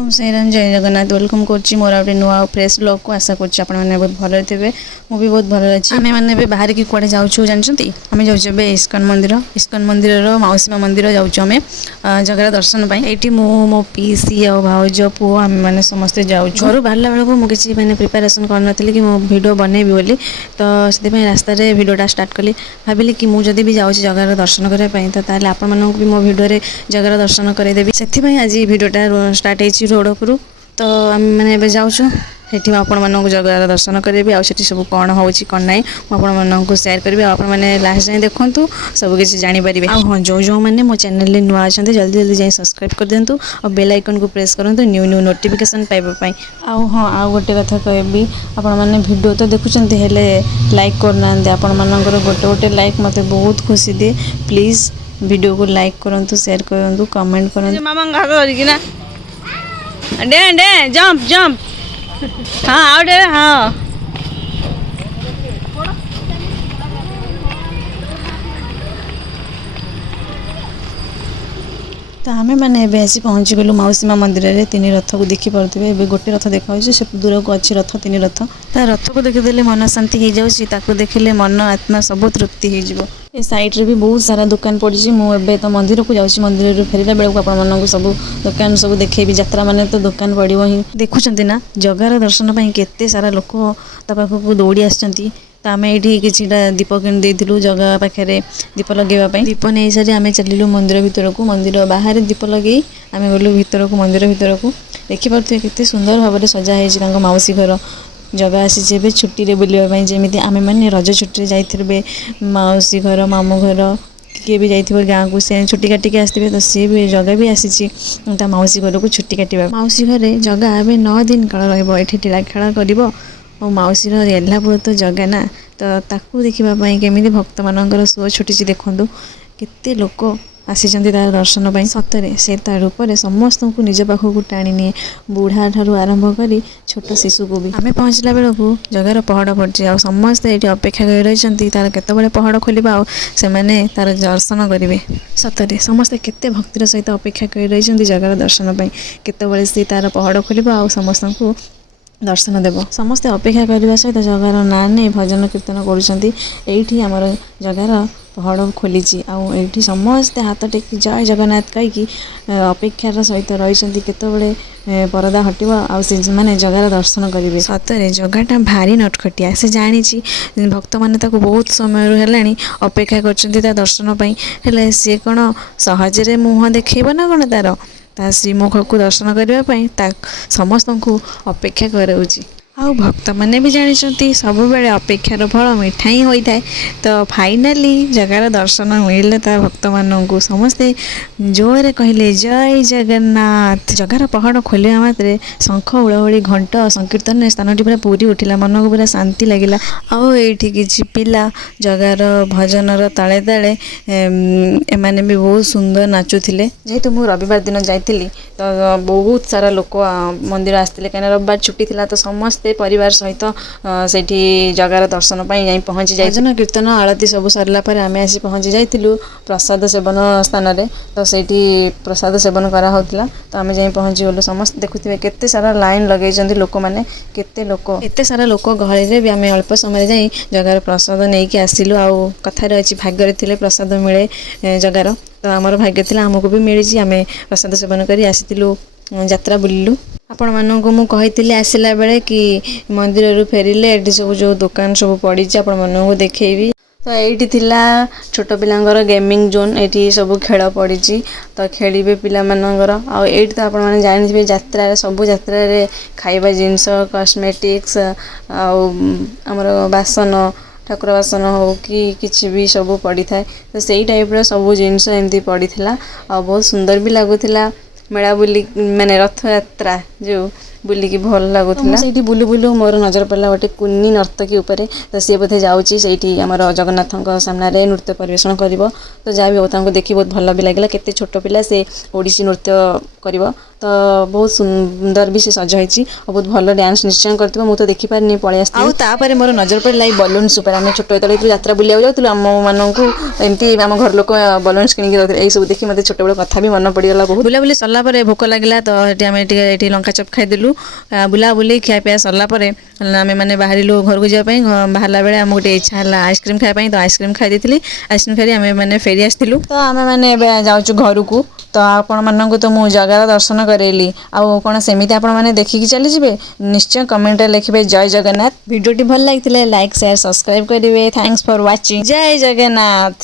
ओम साई राम जय जगन्नाथ वेलकम करछि मोर आउटे नुआ फ्रेश ब्लॉग को आशा करछि आपण माने बहुत भलो थिबे मु भी बहुत भलो अछि। आमे माने बे बाहर की कोडे जाउछु जानछंती आमे जाउछु बे इस्कन मंदिर रो माउसीमा मंदिर जाउछु आमे जगह दर्शन पई एठी मो पीसी आ भाउज पु आमे माने समस्त जाउछु। घर बाहरला बेला को मु किछि माने प्रिपरेशन करनथले कि मो वीडियो बनेबी बोली तो सेते पई रास्ता रे वीडियोटा स्टार्ट कली भाबिली कि मु जदी भी जाउछि जगह दर्शन करे पई तो ताले आपण मानक भी मो वीडियो रे जगह दर्शन करे देबी सेति पई आज वीडियोटा स्टार्ट हेछि रोड उपरु तो आम मैंने जाऊँ सेठी आपण मानक जगह दर्शन करी आठी सब कौन होची कौन ना आपण मानक सेयार करी आपण मैंने लास्ट जाए देखूँ सब किसी जानीपर हाँ जो जो मैंने मो चैनल नुआ अच्छा जल्दी जल्दी जाए सब्सक्राइब कर दिंतु और बेल आइकन को प्रेस करूँ न्यू न्यू नोटिफिकेशन पाइबापी हाँ आउ गोटे कथा कहबी आपण मैंने वीडियो तो देखुंत हेले लाइक करना आपण मानकर गोटे गोटे लाइक मत बहुत खुशी दिए प्लीज वीडियो को लाइक करूँ शेयर करूँ कमेंट करूँ डे डे जंप जंप हाँ आउ डे हाँ तो आमे मैंने आसी पहुँची गलु मौसीमा मंदिर रे तीन रथ को देखी पारे ए गोटे रथ देखा से दूर को अच्छी रथ तीन रथ ता रथ को देखीदे मन शांति हो जाऊँ देखिले मन आत्मा सब तृप्ति हो ए साइड रे भी बहुत सारा दुकान पड़ी मुझे तो मंदिर को जाऊँ मंदिर फेरला बेलू आप सब दुकान सब देखेबी यात्रा माने तो दुकान पड़ो ही देखुंत ना जगार दर्शन पर केते सारा लोक पाखक दौड़ी आसछंती तो आम ये किटा दीप किन देलु जगह पाखे दीप लगेवाई दीप नहीं सारी आम चलू मंदिर भितर को मंदिर बाहर दीप लगे आम गलु भितर को मंदिर भितर को देखिपे केते सुंदर भाव में सजा मौसी घर जगह आसी छुट्टी रे बुलवाई जमी आम मैंने रज छुट्टी जाइए मौसी घर मामू घर किए भी जाइए गाँव को से छुट्टी काटिक आसते तो सी भी जगह भी आसी मौसी घर को छुट्टी काटा मौसी घर जगह ए 9 दिन काल रही टीला खेला कर मौसी रेलापुर तो जगह ना तो ताकू देखापी केमी भक्त मानकर शो छुटी देखूँ केते लोक आसी तार दर्शन पर सतरे से तार रूप समस्त को निज पाखक टाणी निए बुढ़ा ठारू आरंभ कर छोट शिशु को भी आम पहुँचला बेलू जगार पहड़ पड़े आ समस्ते ये अपेक्षा कर रही तार केतबे पहड़ खोल से तार दर्शन करेंगे सतरे समस्ते केते भक्तिर सहित अपेक्षा कर रही जगार दर्शन पर केतबे सी तार पहड़ खोल आ समस्त को दर्शन देव समस्ते अपेक्षा करने सहित जगार ना नहीं भजन कीर्तन करुँच आमर जगार पहड़ खोली आठी समस्ते हाथ टेक जय जगन्नाथ कहीकि अपेक्षार सहित रही केतबे परदा हटिव आने जगार दर्शन करेंगे सतरे जगहटा भारी नटखटिया से जानी भक्त मैंने बहुत समय है अपेक्षा कर दर्शन पर सी कौन सहजरे मुँह देखब ना कौन तार ता श्रीमुख को दर्शन करने समस्त को अपेक्षा कराऊँगी आउ भक्त मैंने भी जानते सब बेले अपेक्षार फल मिठा ही होता है तो फाइनाली जगार दर्शन मिले भक्त मानू समस्ते जोरे कहले जय जगन्नाथ जगार पहाड़ खोलिया मात्रे शंख हुलहुली घंट संकीर्तन स्थान पूरा पूरी उठिला मन को पूरा शांति लगिला आउ एठी किछि पिला जगार भजनर ताले ताले एमाने भी बहुत सुंदर नाचुथिले जेहेतु मु रविवार दिन जाइतिली तो बहुत सारा लोक मंदिर आसते कहीं रविवार छुट्टी थिला तो समस्ते परिवार सहित सेठी जगार दर्शन पर जाई पहुँची जाए भजन कीर्तन आरती सब सरला पर आम आसी पहुँची जाइलु प्रसाद सेवन स्थान रे तो सेठी प्रसाद सेवन करा होतला तो आम जाई पहुँची गलु समस्त देखुथिबे केते सारा लाइन लगेइछन्ती लोक माने केते लोक एते सारा लोक गहଳି रे भी आम अल्प समय जाई जगार प्रसाद नहीं कि आसिलु आ कथार अछि भाग्य थिले प्रसाद मिले जगार तो आमर भाग्य थिला हमको भी मिली आम प्रसाद सेवन करी आसिलु यात्रा बुलिलु आपण मानक मु कही आसला बेले कि मंदिर फेरिले ये सब जो दुकान सब पड़ी आपण मानक देखी तो ये थिला छोट पिलांगर गेमिंग जोन ये सब खेल पड़ी तो खेलिए पिला मानकर आठ तो आपण मैंने जानते यात्रा सब यात्रा खाइबा जिनस कॉस्मेटिक्स आमर बासन ठाकुर बासन हो कि किसी भी सब पड़ी था तो सही टाइप सब जिनस एमती पड़ी था बहुत सुंदर भी लगुला मेला बुली माने रथ यात्रा जो ବୁଲିକି ଭଲ ଲାଗୁଥିଲା। ସେଇଠି ବୁଲୁ ବୁଲୁ ମୋର ନଜର ପଡ଼ିଲା ଗୋଟେ କୁନି ନର୍ତ୍ତକୀ ଉପରେ। ତ ସିଏ ବୋଧେ ଯାଉଛି ସେଇଠି ଆମର ଜଗନ୍ନାଥଙ୍କ ସାମ୍ନାରେ ନୃତ୍ୟ ପରିବେଷଣ କରିବ। ତ ଯାହା ବି ହଉ ତାଙ୍କୁ ଦେଖି ବହୁତ ଭଲ ବି ଲାଗିଲା। କେତେ ଛୋଟ ପିଲା ସେ ଓଡ଼ିଶୀ ନୃତ୍ୟ କରିବ। ତ ବହୁତ ସୁନ୍ଦର ବି ସେ ସଜ ହେଇଛି ଆଉ ବହୁତ ଭଲ ଡ୍ୟାନ୍ସ ନିଶ୍ଚୟ କରିଥିବ। ମୁଁ ତ ଦେଖିପାରିନି ପଳେଇ ଆସିଥିଲି। ଆଉ ତାପରେ ମୋର ନଜର ପଡ଼ିଲା ଏଇ ବଲୁନ୍ସ ଉପରେ। ଆମେ ଛୋଟ ଯେତେବେଳେ ଯାତ୍ରା ବୁଲିବାକୁ ଯାଉଥିଲୁ ଆମମାନଙ୍କୁ ଏମିତି ଆମ ଘର ଲୋକ ବଲୁନ୍ସ କିଣିକି ଦେଉଥିଲେ। ଏଇସବୁ ଦେଖି ମୋତେ ଛୋଟବେଳ କଥା ବି ମନେ ପଡ଼ିଗଲା ବହୁତ। ବୁଲାବୁଲି ସରିଲା ପରେ ଭୋକ ଲାଗିଲା ତ ସେଠି ଆମେ ଟିକେ ଏଠି ଲଙ୍କା ଚପ୍ ଖାଇଦେଲୁ। ବୁଲାବୁଲି ଖିଆପିଆ ସରିଲା ପରେ ଆମେ ମାନେ ବାହାରିଲୁ ଘରକୁ ଯିବା ପାଇଁ। ବାହାରିଲା ବେଳେ ଆମକୁ ଟିକେ ଇଚ୍ଛା ହେଲା ଆଇସ୍କ୍ରିମ୍ ଖାଇବା ପାଇଁ। ତ ଆଇସ୍କ୍ରିମ୍ ଖାଇ ଦେଇଥିଲି। ଆଇସ୍କ୍ରିମ୍ ଖାଇ ଆମେ ମାନେ ଫେରି ଆସିଥିଲୁ। ତ ଆମେ ମାନେ ଏବେ ଯାଉଛୁ ଘରକୁ। ତ ଆପଣମାନଙ୍କୁ ତ ମୁଁ ଜଗାର ଦର୍ଶନ କରେଇଲି। ଆଉ କ'ଣ ସେମିତି ଆପଣମାନେ ଦେଖିକି ଚାଲିଯିବେ? ନିଶ୍ଚୟ କମେଣ୍ଟରେ ଲେଖିବେ ଜୟ ଜଗନ୍ନାଥ। ଭିଡ଼ିଓଟି ଭଲ ଲାଗିଥିଲେ ଲାଇକ୍ ସେୟାର ସବସ୍କ୍ରାଇବ୍ କରିବେ। Thanks for watching. ଜୟ ଜଗନ୍ନାଥ।